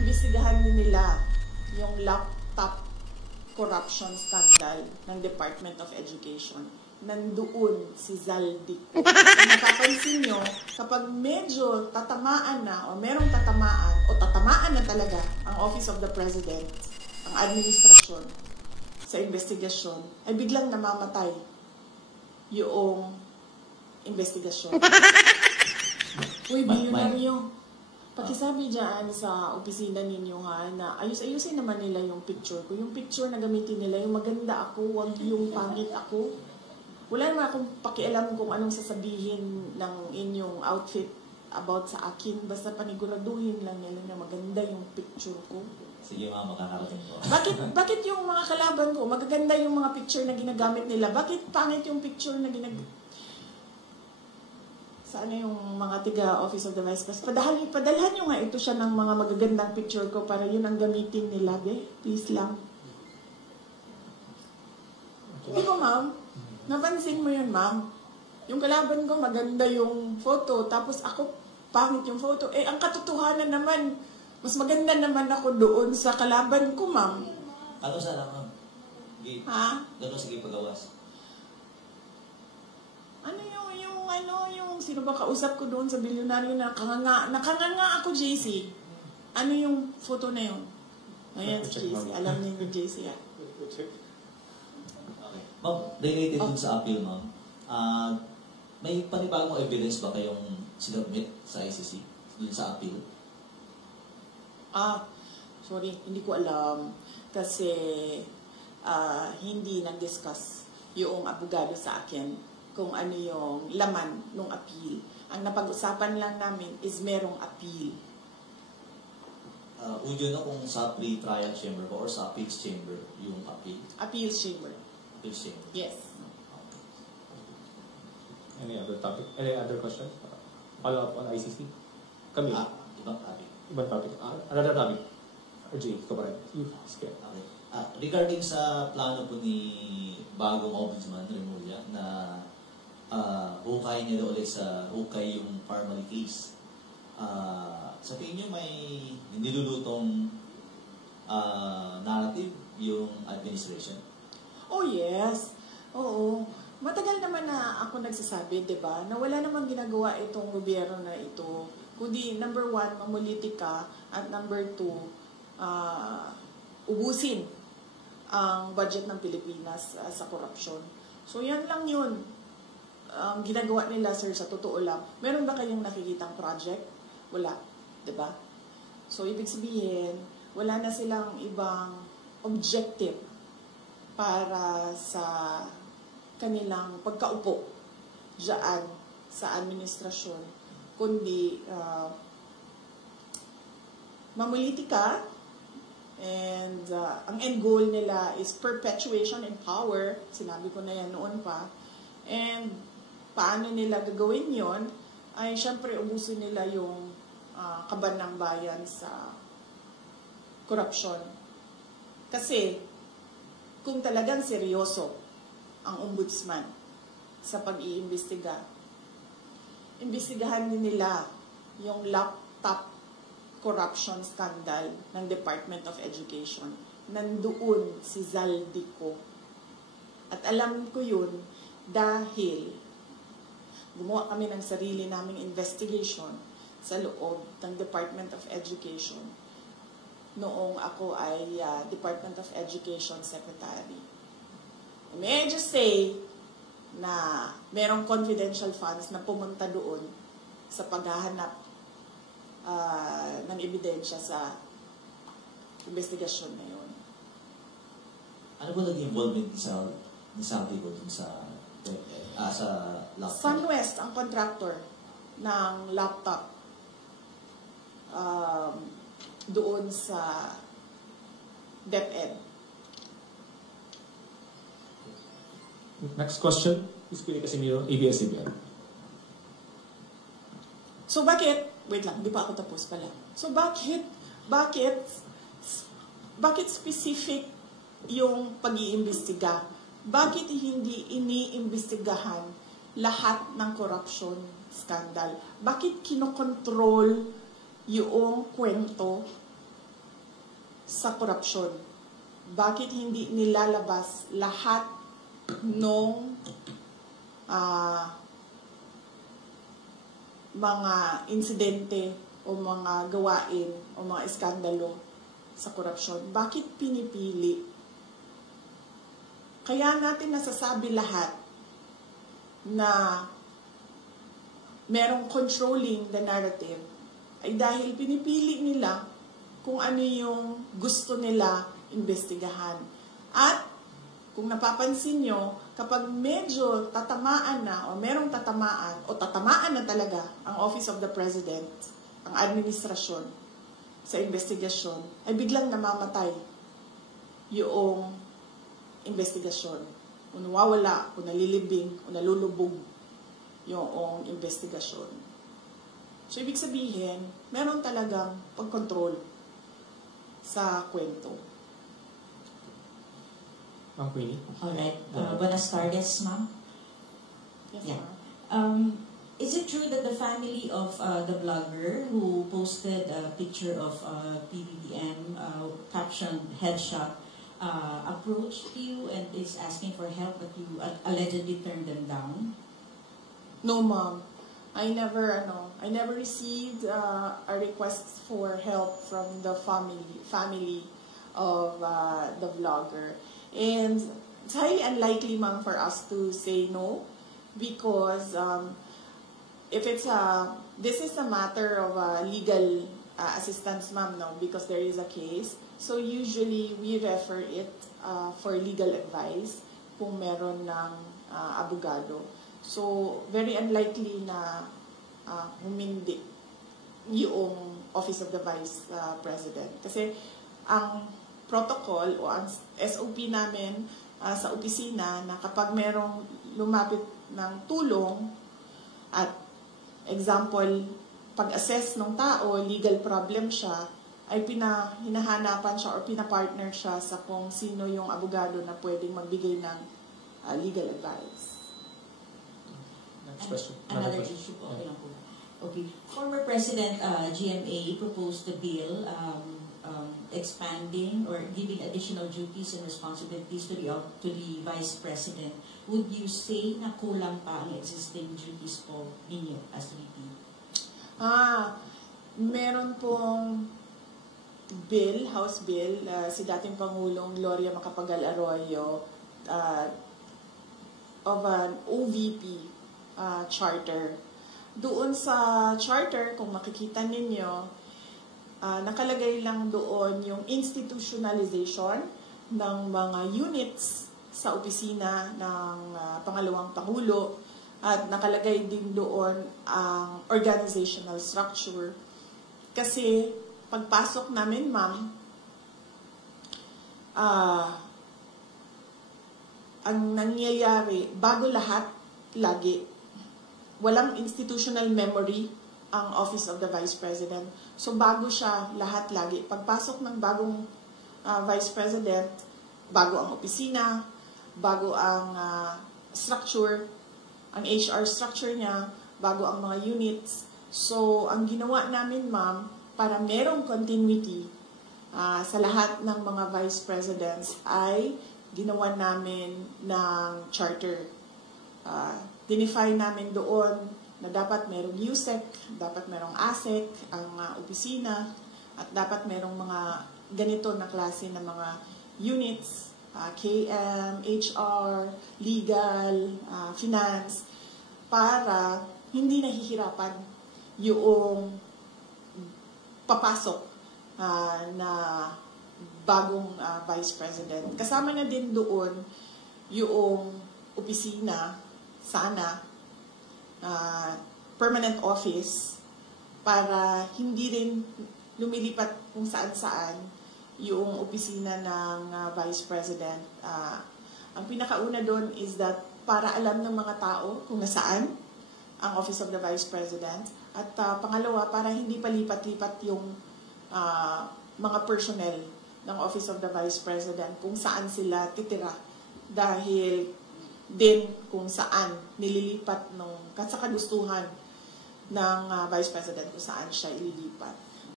imbestigahan din nila yung laptop corruption scandal ng Department of Education. Nandoon si Zaldico. Kung napapansin nyo, kapag medyo tatamaan na o merong tatamaan o tatamaan na talaga ang Office of the President, ang administrasyon sa investigasyon, ay biglang namamatay yung investigasyon. Uy, bilyonaryo, pakisabi dyan sa opisina ninyo ha, na ayusin naman nila yung picture ko. Yung picture na gamitin nila, yung maganda ako, wag yung pangit ako. Wala naman akong pakialam kung anong sasabihin ng inyong outfit about sa akin. Basta paniguraduhin lang nila na maganda yung picture ko. Sige ma'am, makakarating ko. Bakit yung mga kalaban ko, magaganda yung mga picture na ginagamit nila? Bakit pangit yung picture na ginagamit? Saan yung mga tiga Office of the Vice President? Padalhan nyo nga ito siya ng mga magagandang picture ko para yun ang gamitin nila. Please lang. Hindi ko, ma'am. Napansin mo yun, ma'am. Yung kalaban ko, maganda yung photo. Tapos ako, pangit yung photo. Eh, ang katotohanan naman, mas maganda naman ako doon sa kalaban ko, ma'am. Ano sana, ma'am? Ha? Gano'n sige pagawas? Yung sino ba kausap ko doon sa bilyonaryo na nakanganga ako, JC. Ano yung photo na yun? Ayan, JC. Alam niyo yung JC, ha? Okay. Ma'am, related dun sa appeal, ma'am. May panibagong evidence ba kayong sinubmit sa ICC dun sa appeal? Sorry, hindi ko alam. Kasi hindi nag-discuss yung abogado sa akin kung ano yung laman ng appeal. Ang napag-usapan lang namin is merong appeal. Udyo na kung sa pre-trial chamber ba or sa appeals chamber yung appeal? Appeals chamber. Appeals chamber. Yes. Any other topic? Any other questions? Follow up on ICC? Kami? Ibang topic. Ibang topic. Another topic. RJ, ikaw pa rin. Okay. Regarding sa plano po ni bagong Ombudsman Remulla na hukay niya ulit sa hukay yung Parmali case. Sa tingin niyo may nilulutong narrative yung administration? Oh yes. Oo. Matagal naman na ako nagsasabi, di ba, na wala namang ginagawa itong gobyerno na ito. Kundi, number 1, mamulitika, at number 2, ubusin ang budget ng Pilipinas sa korupsyon. So, yan lang yun. Ang ginagawa nila, sir, sa totoo lang. Meron ba kayong nakikitang project? Wala. Diba? So, ibig sabihin, wala na silang ibang objective para sa kanilang pagkaupo dyan sa administrasyon. Kundi, mamulitika, and ang end goal nila is perpetuation in power. Sinabi ko na yan noon pa. And paano nila gagawin yon ay syempre ubusin nila yung kaban ng bayan sa korupsyon. Kasi kung talagang seryoso ang ombudsman sa pag-iimbestiga, imbestigahan din nila yung laptop corruption scandal ng Department of Education. Nandoon si Zaldico. At alam ko yun dahil gumawa kami ng sarili naming investigation sa loob ng Department of Education noong ako ay Department of Education Secretary. May I just say na merong confidential funds na pumunta doon sa paghahanap ng ebidensya sa investigasyon na yun. Ano ba naging involvement ni Saudi ko dun sa laptop? SunWest ang contractor ng laptop doon sa DepEd. Next question. Ispili Casimiro, ABS-CBN. So bakit, wait lang, di pa ako tapos pala. So bakit specific yung pag-iimbestiga? Bakit hindi iniimbestigahan lahat ng corruption scandal? Bakit kinokontrol yung kwento sa korupsyon? Bakit hindi nilalabas lahat ng mga insidente o mga gawain o mga iskandalo sa korupsyon? Bakit pinipili? Kaya natin nasasabi lahat na merong controlling the narrative ay dahil pinipili nila kung ano yung gusto nila imbestigahan. At kung napapansin nyo, kapag medyo tatamaan na o merong tatamaan o tatamaan na talaga ang Office of the President, ang administrasyon sa investigasyon, ay biglang namamatay yung investigasyon. O nawawala, o nalilibing, o nalulubog yung investigasyon. So, ibig sabihin, meron talagang pag-control sa kwento. Ma'am Queenie? Alright. Buenas tardes, ma'am. Yes, Yeah. ma'am. Is it true that the family of the blogger who posted a picture of PBBM captioned headshot approached you and is asking for help, but you allegedly turned them down? No, ma'am. I never received a request for help from the family of the vlogger. And it's highly unlikely, ma'am, for us to say no, because if it's this is a matter of legal assistance, ma'am, no, because there is a case. So usually we refer it for legal advice kung meron ng abogado. So very unlikely na humindi yung Office of the Vice President. Kasi ang protocol o ang SOP namin sa opisina na kapag merong lumapit ng tulong at example, pag-assess ng tao, legal problem siya, ay hinahanapan siya or pinapartner siya sa kung sino yung abogado na pwedeng magbigay ng legal advice. Next question. Another issue po. Okay lang po. Okay. Former President GMA proposed a bill expanding or giving additional duties and responsibilities to the Vice President. Would you say na kulang pa ang existing duties po ninyo as VP? Meron pong bill, House Bill, si dating Pangulong Gloria Macapagal-Arroyo of an OVP charter. Doon sa charter, kung makikita ninyo, nakalagay lang doon yung institutionalization ng mga units sa opisina ng Pangalawang Pangulo at nakalagay din doon ang organizational structure. Kasi pagpasok namin, ma'am, ang nangyayari, bago lahat, lagi, walang institutional memory ang Office of the Vice President. So, bago siya lahat lagi. Pagpasok ng bagong Vice President, bago ang opisina, bago ang structure, ang HR structure niya, bago ang mga units. So, ang ginawa namin, ma'am, para merong continuity sa lahat ng mga Vice Presidents ay ginawa namin ng charter. Dinify namin doon na dapat merong USEC, dapat merong ASEC, ang opisina, at dapat merong mga ganito na klase ng mga units, KM, HR, legal, finance, para hindi nahihirapan yung papasok na bagong Vice President. Kasama na din doon yung opisina, sana, permanent office, para hindi rin lumilipat kung saan-saan yung opisina ng Vice President. Ang pinakauna doon is that para alam ng mga tao kung nasaan ang Office of the Vice President. At pangalawa, para hindi palipat-lipat yung mga personnel ng Office of the Vice President kung saan sila titira. Dahil din kung saan nililipat sa kagustuhan ng Vice President kung saan siya ililipat.